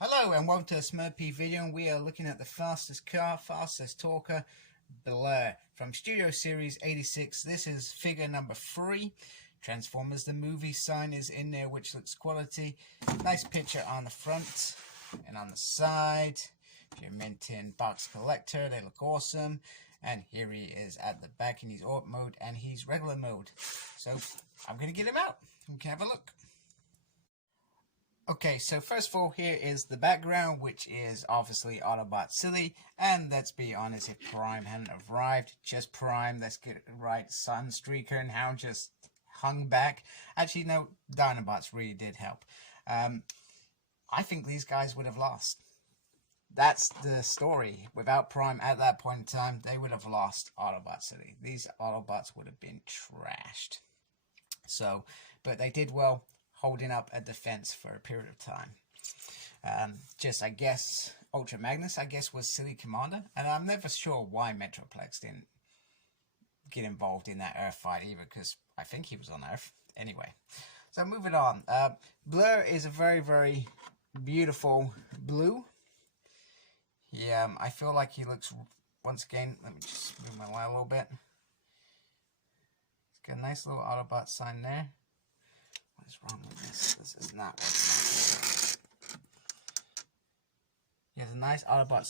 Hello and welcome to a Smurpy video, and we are looking at the fastest car, fastest talker, Blurr from Studio Series 86. This is figure number 3. Transformers the movie sign is in there, which looks quality. Nice picture on the front and on the side. If you're a mint-in box collector, they look awesome. And here he is at the back in his AUP mode and he's regular mode. So I'm going to get him out. We can have a look. Okay, so first of all, here is the background, which is obviously Autobot Silly, and let's be honest, if Prime hadn't arrived, just Prime, let's get it right, Sunstreaker and Hound just hung back. Actually, no, Dinobots really did help. I think these guys would have lost. That's the story. Without Prime at that point in time, they would have lost Autobot City. These Autobots would have been trashed. So, but they did well, holding up a defense for a period of time. I guess, Ultra Magnus, I guess, was Silly Commander. And I'm never sure why Metroplex didn't get involved in that Earth fight either, because I think he was on Earth. Anyway, so moving on. Blurr is a very, very beautiful blue. I feel like he looks, once again, let me just move my light a little bit. He's got a nice little Autobot sign there. What is wrong with this? This is not working. He has a nice Autobot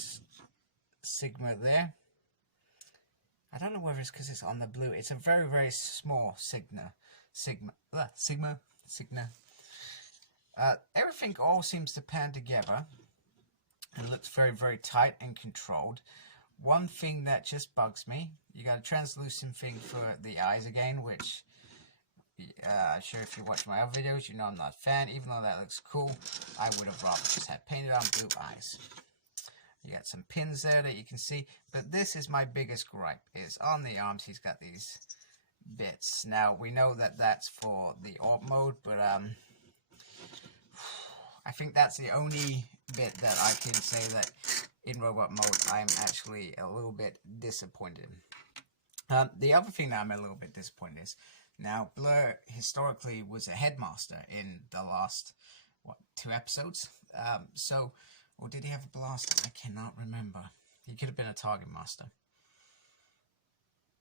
Sigma there. I don't know whether it's because it's on the blue. It's a very, very small Sigma. Everything all seems to pan together. It looks very, very tight and controlled. One thing that just bugs me, you got a translucent thing for the eyes again, which I'm sure if you watch my other videos, you know I'm not a fan. Even though that looks cool, I would have rather just had painted on blue eyes. You got some pins there that you can see, but this is my biggest gripe, is on the arms he's got these bits. Now, we know that that's for the AUP mode, but I think that's the only bit that I can say that in robot mode I'm actually a little bit disappointed. The other thing that I'm a little bit disappointed is, now Blurr historically was a headmaster in the last, 2 episodes? Or did he have a blaster? I cannot remember. He could have been a target master.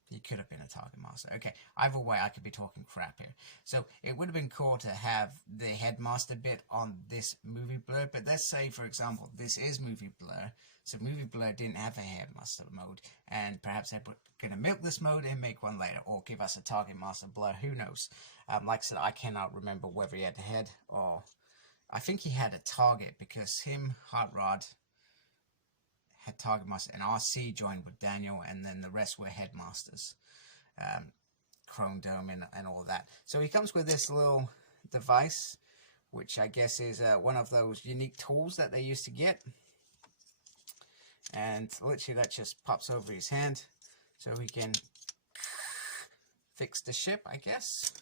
He could have been a target master. Okay, either way, I could be talking crap here. So, it would have been cool to have the headmaster bit on this movie Blurr, but let's say, for example, this is movie Blurr, so movie Blurr didn't have a headmaster mode, and perhaps they're going to milk this mode and make one later, or give us a target master Blurr, who knows. Like I said, I cannot remember whether he had a head, or I think he had a target, because him, Hot Rod, had target master, and RC joined with Daniel, and then the rest were headmasters, Chrome Dome and all that. So he comes with this little device, which I guess is one of those unique tools that they used to get, and literally that just pops over his hand, so he can fix the ship, I guess.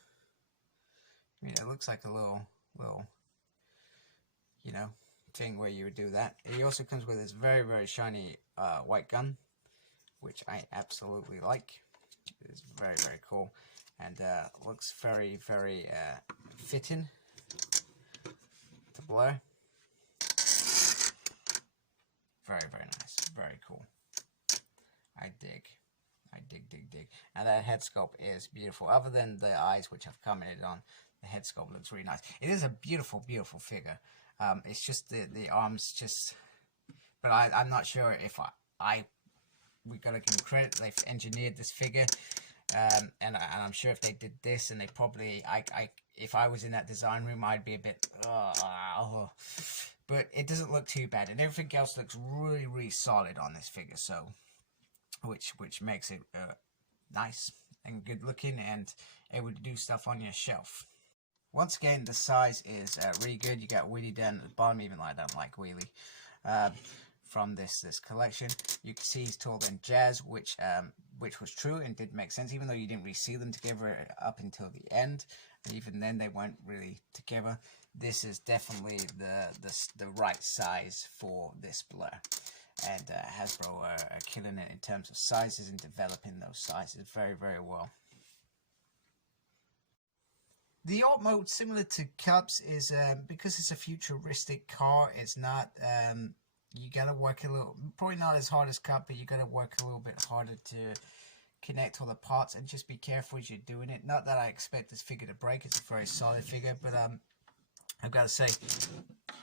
I mean, it looks like a little, you know, thing where you would do that. He also comes with this very, very shiny white gun, which I absolutely like. It's very, very cool, and looks very, very fitting to Blurr. Very, very nice. Very cool. I dig. And that head sculpt is beautiful. Other than the eyes, which I've commented on, the head sculpt looks really nice. It is a beautiful, beautiful figure. It's just the arms just, but I'm not sure if we gotta give them credit, they've engineered this figure, and I'm sure if they did this, and they probably, if I was in that design room, I'd be a bit, but it doesn't look too bad, and everything else looks really, really solid on this figure, so, which makes it nice and good looking, and able to do stuff on your shelf. Once again, the size is really good. You got Wheelie down at the bottom, even though I don't like Wheelie. From this collection, you can see he's taller than Jazz, which was true and did make sense, even though you didn't really see them together up until the end. And even then, they weren't really together. This is definitely the right size for this Blurr. And Hasbro are killing it in terms of sizes and developing those sizes very, very well. The alt mode, similar to Cups, is because it's a futuristic car. It's not. You gotta work a little, probably not as hard as Cup, but you gotta work a little bit harder to connect all the parts, and just be careful as you're doing it. Not that I expect this figure to break. It's a very solid figure, but I've got to say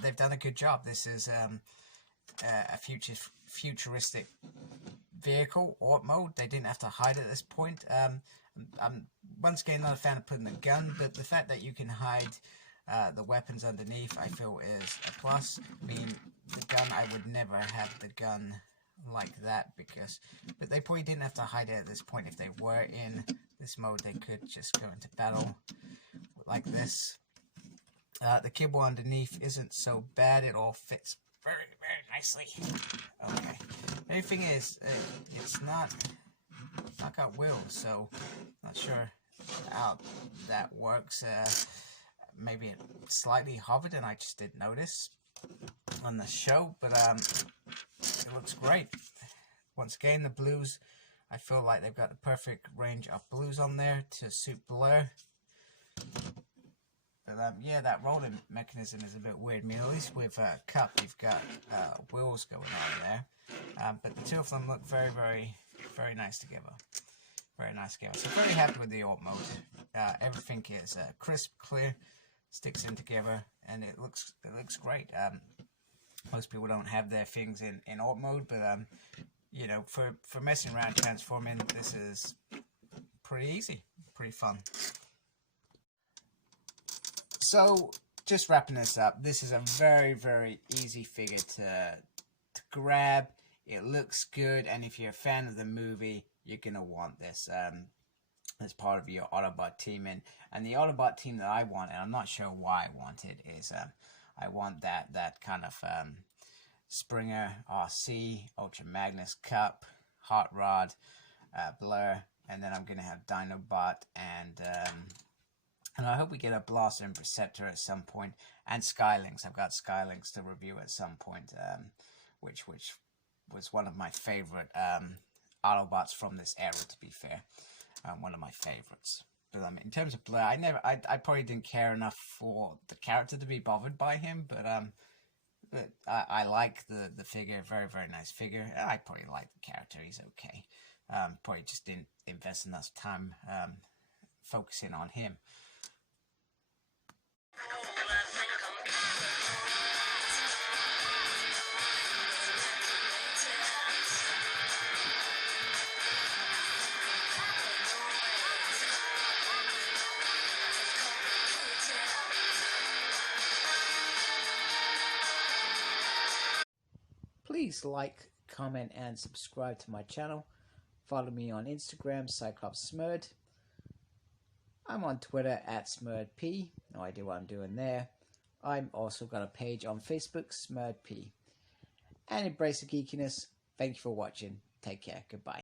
they've done a good job. This is a futuristic vehicle, alt mode. They didn't have to hide at this point. I'm once again not a fan of putting the gun, but the fact that you can hide the weapons underneath, I feel, is a plus. I mean, the gun, I would never have the gun like that, but they probably didn't have to hide it at this point. If they were in this mode, they could just go into battle like this. The kibble underneath isn't so bad. It all fits very, very nicely. Okay. The only thing is, it's not got wheels, so not sure how that works. Maybe it slightly hovered and I just didn't notice on the show, but it looks great. Once again, the blues, I feel like they've got the perfect range of blues on there to suit Blurr. But yeah, that rolling mechanism is a bit weird. I mean, at least with Cup, you've got wheels going on there. But the two of them look very, very, very nice together. Very nice together. So very happy with the alt mode. Everything is crisp, clear, sticks in together, and it looks great. Most people don't have their things in alt mode, but you know, for messing around transforming, this is pretty easy, pretty fun. So, just wrapping this up, this is a very, very easy figure to grab. It looks good, and if you're a fan of the movie, you're going to want this as part of your Autobot team. And the Autobot team that I want, and I'm not sure why I want it, is I want that kind of Springer, RC, Ultra Magnus, Cup, Hot Rod, Blurr, and then I'm going to have Dinobot, and I hope we get a Blaster and Perceptor at some point, and Skylynx. I've got Skylynx to review at some point, which was one of my favorite Autobots from this era, to be fair. One of my favorites. But in terms of Blurr, I probably didn't care enough for the character to be bothered by him, but I like the figure, very, very nice figure. I probably like the character, he's okay. Probably just didn't invest enough time focusing on him. Please like, comment, and subscribe to my channel. Follow me on Instagram, CyclopsSmurd. I'm on Twitter @SmurdP. No idea what I'm doing there. I'm also got a page on Facebook, SmurdP. And embrace the geekiness. Thank you for watching. Take care. Goodbye.